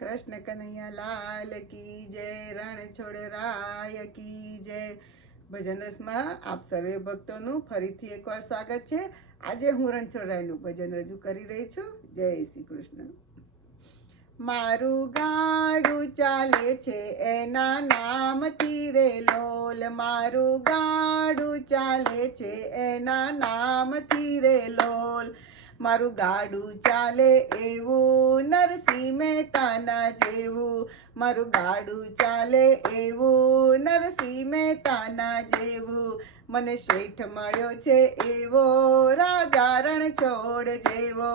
कृष्ण कन्हैया लाल की जय, રણછોડરાય કી જય। ભજન રસમાં આપ સર્વે ભક્તોનું ફરીથી એકવાર સ્વાગત છે। આજે હું રણછોડરાયનું ભજન રજૂ કરી રહી છું। જય શ્રી કૃષ્ણ। મારું ગાડું ચાલે છે એના નામથી રે લોલ, મારું ગાડું ચાલે છે એના નામથી રે લોલ। મારું ગાડું ચાલે એવું નરસિંહ મહેતાના જેવું, મારું ગાડું ચાલે એવું નરસિંહ મહેતાના જેવું। મને શેઠ મળ્યો છે એવો રાજા રણછોડ જેવો।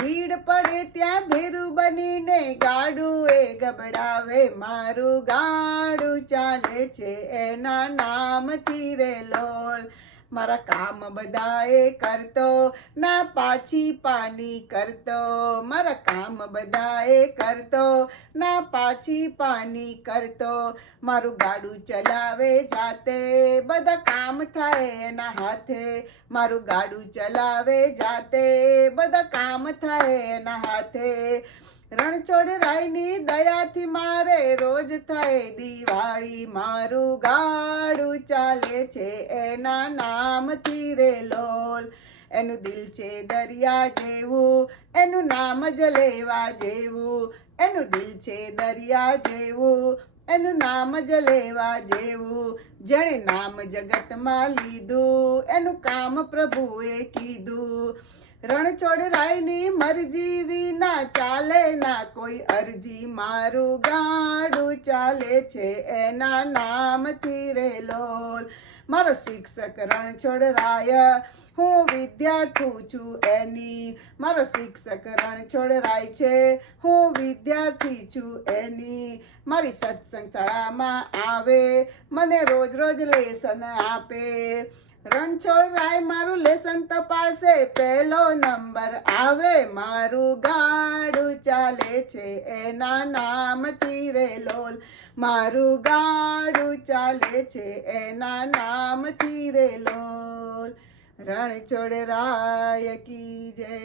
ભીડ પડે ત્યાં ભેરું બનીને ગાડું એ ગબડાવે, મારું ગાડું ચાલે છે એના નામથી રે લોલ। મારા કામ બધાએ કરતો, ના પાછી પાની કરતો, મારા કામ બધાએ કરતો, ના પાછી પાની કરતો। મારું ગાડું ચલાવે જાતે, બધા કામ થાય એના હાથે, મારું ગાડું ચલાવે જાતે, બધા કામ થાય એના હાથે। રણછોડરાયની દયાથી મારે રોજ થાય દિવાળી, મારું ગાડું ચાલે છે એના નામથી રે લોલ। એનું દિલ છે દરિયા જેવું, એનું નામ જ લેવા જેવું, એનું દિલ છે દરિયા જેવું, એનું નામ જ લેવા જેવું। જેણે નામ જગતમાં લીધું, એનું કામ પ્રભુએ કીધું। રણછોડરાયની મરજી વિના ચાલે ના કોઈ અરજી, મારું ગાડું ચાલે છે એના નામથી રે લોલ। મારો શિક્ષક રણછોડરાય, હું વિદ્યાર્થી છું એની, મારો શિક્ષક રણછોડરાય છે, હું વિદ્યાર્થી છું એની। મારી સત્સંગ શાળામાં આવે, મને રોજ રોજ લેસન આપે, રણછોડરાય મારું લેસન તપાસે, પહેલો નંબર આવે। મારું ગાડું ચાલે છે એના નામથી રે લોલ, મારું ગાડું ચાલે છે એના નામથી રે લોલ। રણછોડરાય કી જય।